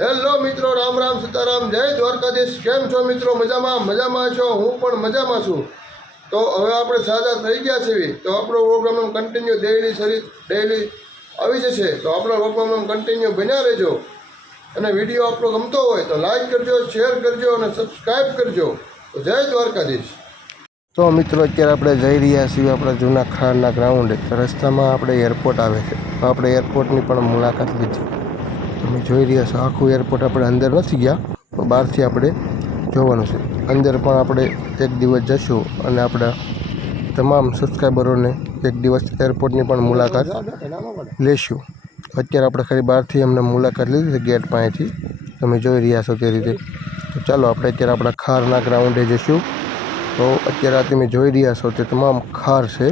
Hello મિત્રો, રામ રામ સીતારામ, જય દ્વારકાધીશ. કેમ છો મિત્રો? મજામાં? મજામાં છો? હું પણ મજામાં છું. તો હવે આપણે સાજા થઈ ગયા છીએ. તો આપણો પ્રોગ્રામ કન્ટિન્યુ ડેઇલી શરીર ડેઇલી આવી જશે. તો આપણો પ્રોગ્રામ કન્ટિન્યુ બન્યા રહેજો. અને વીડિયો આપણો ગમતો હોય તો લાઈક કરજો શેર કરજો અને સબસ્ક્રાઈબ કરજો. તો જય દ્વારકાધીશ. તો મિત્રો, અત્યારે આપણે જઈ રહ્યા છીએ આપણા જૂના ખાણના ગ્રાઉન્ડે રસ્તામાં આપણે એરપોર્ટ આવે છે. તો આપણે એરપોર્ટની પણ મુલાકાત લીધી. તમે જોઈ રહ્યા છો, આખું એરપોર્ટ આપણે અંદર નથી ગયા બહારથી આપણે જોવાનું છે. અંદર પણ આપણે એક દિવસ જશું અને આપણા તમામ સબસ્ક્રાઈબરોને એક દિવસ એરપોર્ટની પણ મુલાકાત લેશું. અત્યારે આપણે ખાલી બહારથી અમને મુલાકાત લીધી છે ગેટ પાસેથી. તમે જોઈ રહ્યા છો તે રીતે. તો ચાલો આપણે અત્યારે આપણા ખારના ગ્રાઉન્ડે જઈશું. તો અત્યારે તમે જોઈ રહ્યા છો તે તમામ ખાર છે.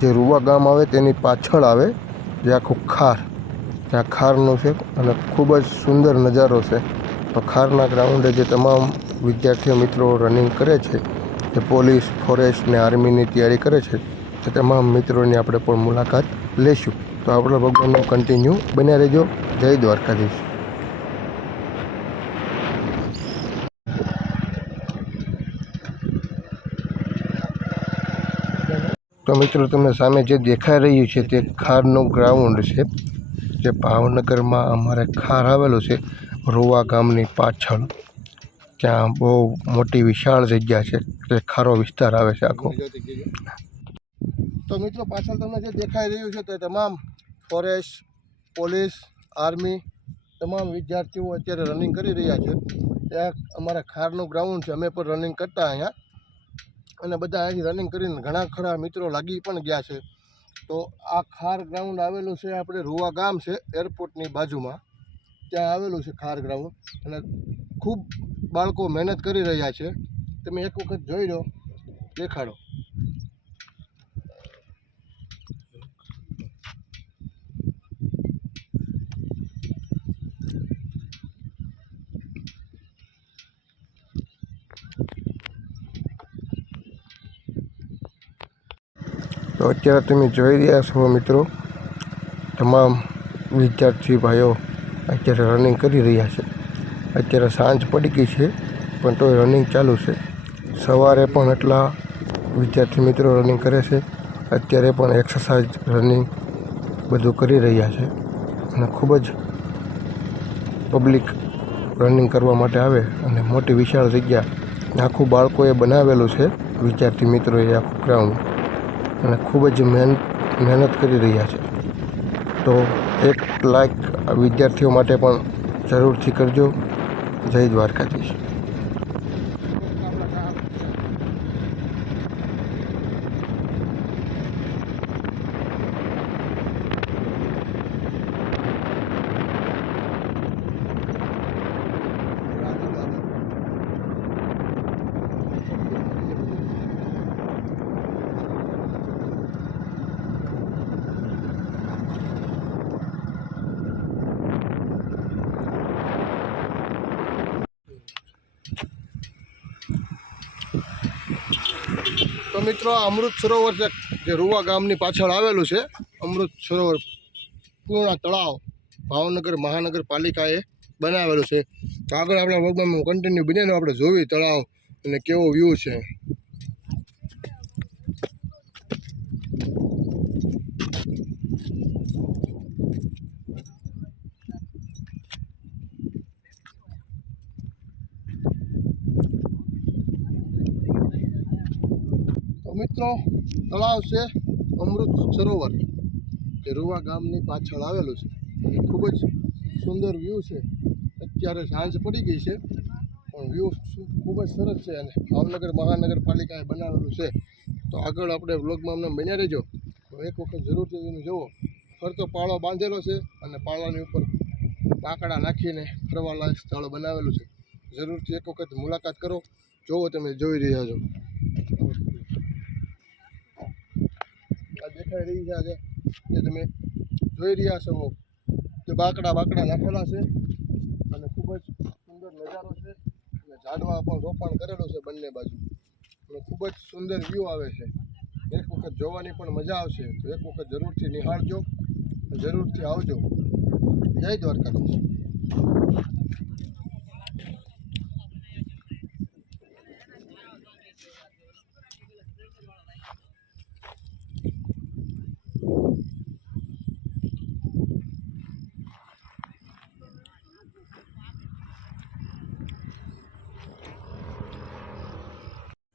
જે રૂવા ગામ આવે તેની પાછળ આવે, જે આખું ખાર ત્યાં ખારનું છે અને ખૂબ જ સુંદર નજારો છે. તો ખારના ગ્રાઉન્ડે જે તમામ વિદ્યાર્થીઓ મિત્રો રનિંગ કરે છે જે પોલીસ ફોરેસ્ટ ને આર્મીની તૈયારી કરે છે તે તમામ મિત્રોની આપણે પણ મુલાકાત લેશું. તો આપણા ભગવાનનું કન્ટિન્યુ બન્યા રહેજો. જય દ્વારકાધીશ. તો મિત્રો, તમને સામે જે દેખાઈ રહ્યું છે તે ખારનું ગ્રાઉન્ડ છે. જે ભાવનગરમાં અમારે ખાર આવેલું છે, રોવા ગામની પાછળ. ત્યાં બહુ મોટી વિશાળ જગ્યા છે, જે ખારો વિસ્તાર આવે છે આખો. તો મિત્રો, પાછળ તમને જે દેખાઈ રહ્યું છે તે તમામ ફોરેસ્ટ પોલીસ આર્મી તમામ વિદ્યાર્થીઓ અત્યારે રનિંગ કરી રહ્યા છે. ત્યાં અમારા ખારનું ગ્રાઉન્ડ છે, અમે પણ રનિંગ કરતા અહીંયા. અને બધા અહીં રનિંગ કરીને ઘણા ખરા મિત્રો લાગી પણ ગયા છે. તો આ ખાર ગ્રાઉન્ડ આવેલું છે, આપણે રૂવા ગામ છે, એરપોર્ટની બાજુમાં. ત્યાં આવેલું છે ખાર ગ્રાઉન્ડ અને ખૂબ બાળકો મહેનત કરી રહ્યા છે. તમે એક વખત જોઈ લો, દેખાડો. તો અત્યારે તમે જોઈ રહ્યા છો મિત્રો, તમામ વિદ્યાર્થી ભાઈઓ અત્યારે રનિંગ કરી રહ્યા છે. અત્યારે સાંજ પડી ગઈ છે, પણ તોય રનિંગ ચાલુ છે. સવારે પણ એટલા વિદ્યાર્થી મિત્રો રનિંગ કરે છે. અત્યારે પણ એક્સરસાઇઝ રનિંગ બધું કરી રહ્યા છે અને ખૂબ જ પબ્લિક રનિંગ કરવા માટે આવે અને મોટી વિશાળ જગ્યા આખું બાળકોએ બનાવેલું છે. વિદ્યાર્થી મિત્રોએ આખું ગ્રાઉન્ડ અને ખૂબ જ મહેનત મહેનત કરી રહ્યા છે. તો એક લાઈક વિદ્યાર્થીઓ માટે પણ જરૂરથી કરજો. જય દ્વારકાધીશ. તો મિત્રો અમૃત સરોવર છે, જે રૂવા ગામની પાછળ આવેલું છે, અમૃત સરોવર પૂર્ણ તળાવ ભાવનગર મહાનગરપાલિકાએ બનાવેલું છે. તો આગળ આપણા વર્ગમાં કન્ટિન્યુ બનીને આપણે જોવી તળાવ અને કેવો વ્યૂ છે તો મિત્રો, તળાવ છે અમૃત સરોવર. જે રૂવા ગામની પાછળ આવેલું છે. એ ખૂબ જ સુંદર વ્યૂ છે. અત્યારે સાંજ પડી ગઈ છે, પણ વ્યૂ ખૂબ જ સરસ છે અને ભાવનગર મહાનગરપાલિકાએ બનાવેલું છે. તો આગળ આપણે વ્લોગમાં અમને બન્યા રહેજો. એક વખત જરૂરથી તમે જુઓ. ફરતો પાળો બાંધેલો છે અને પાળાની ઉપર બાંકડા નાખીને ફરવાલાયક સ્થળ બનાવેલું છે. જરૂરથી એક વખત મુલાકાત કરો. જોવો તમે, જોઈ રહ્યા છો. દેખાઈ રહી છે આજે. જે તમે જોઈ રહ્યા છો તે બાકડા બાકડા નાખેલા છે અને ખૂબ જ સુંદર નજારો છે અને ઝાડવા પણ રોપણ કરેલું છે બંને બાજુ. અને ખૂબ જ સુંદર વ્યૂ આવે છે. એક વખત જોવાની પણ મજા આવશે. તો એક વખત જરૂરથી નિહાળજો જરૂરથી આવજો. જય દ્વારકાધીશ.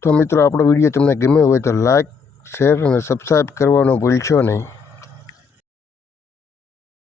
તો મિત્રો, આપણો વીડિયો તમને ગમ્યો હોય તો લાઇક શેર અને સબસ્ક્રાઈબ કરવાનું ભૂલશો નહીં.